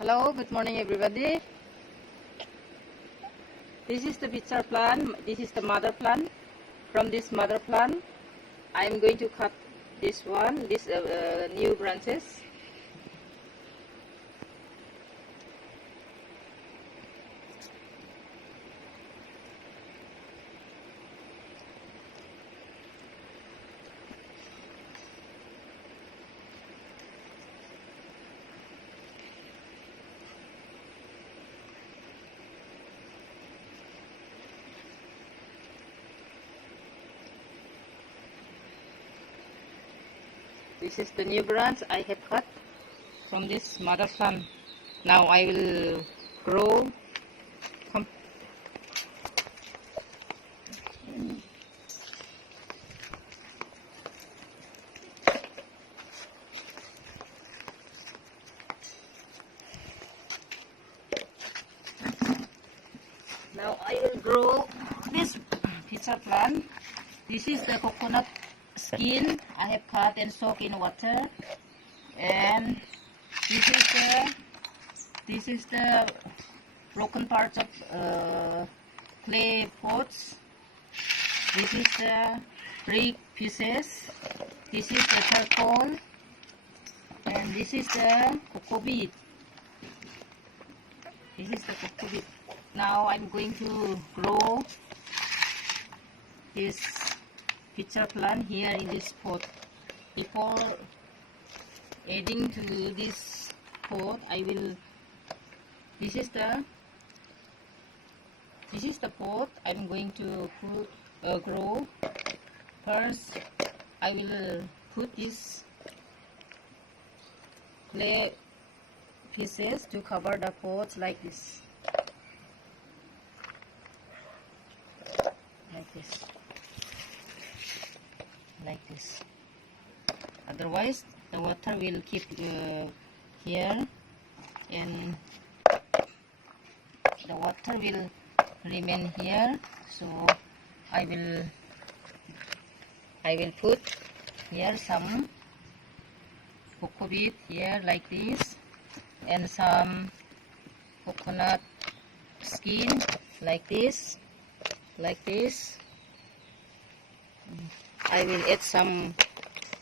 Hello, good morning everybody. This is the picture plant. This is the mother plant. From this mother plant, I am going to cut this one, this new branches. This is the new branch I have cut from this mother plant. Now I will grow. Now I will grow this pizza plant. This is the coconut skin I have cut and soaked in water, and this is the broken parts of clay pots. This is the brick pieces. This is the charcoal, and this is the cocoa bead. This is the cocoa bead. Now I'm going to grow this pizza plant here in this pot. Before adding to this pot, I will. This is the pot I'm going to grow. First, I will put these clay pieces to cover the pot like this. Like this. Otherwise the water will keep here, and the water will remain here. So I will put here some cocoa bead here like this, and some coconut skin like this. I will add some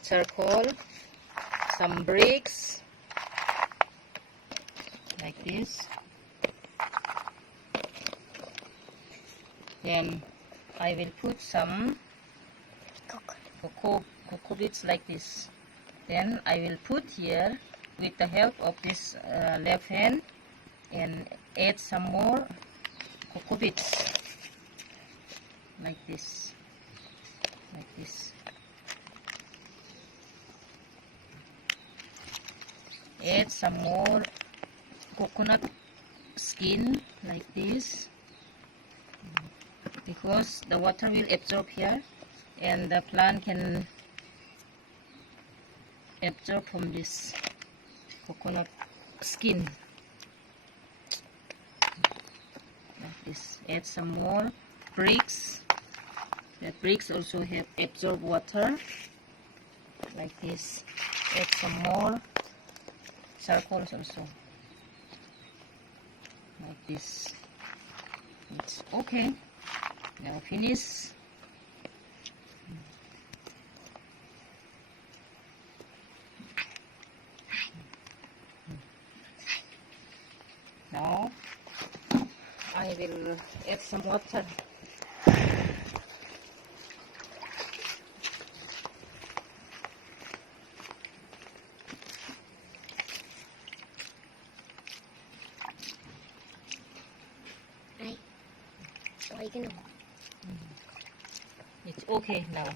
charcoal, some bricks like this. Then I will put some cocoa beads like this. Then I will put here with the help of this left hand and add some more cocoa beads like this. Add some more coconut skin like this, because the water will absorb here and the plant can absorb from this coconut skin like this. Add some more bricks. The bricks also have absorbed water like this. Add some more charcoals also like this. It's okay. Now finish. Now I will add some water. It's okay now.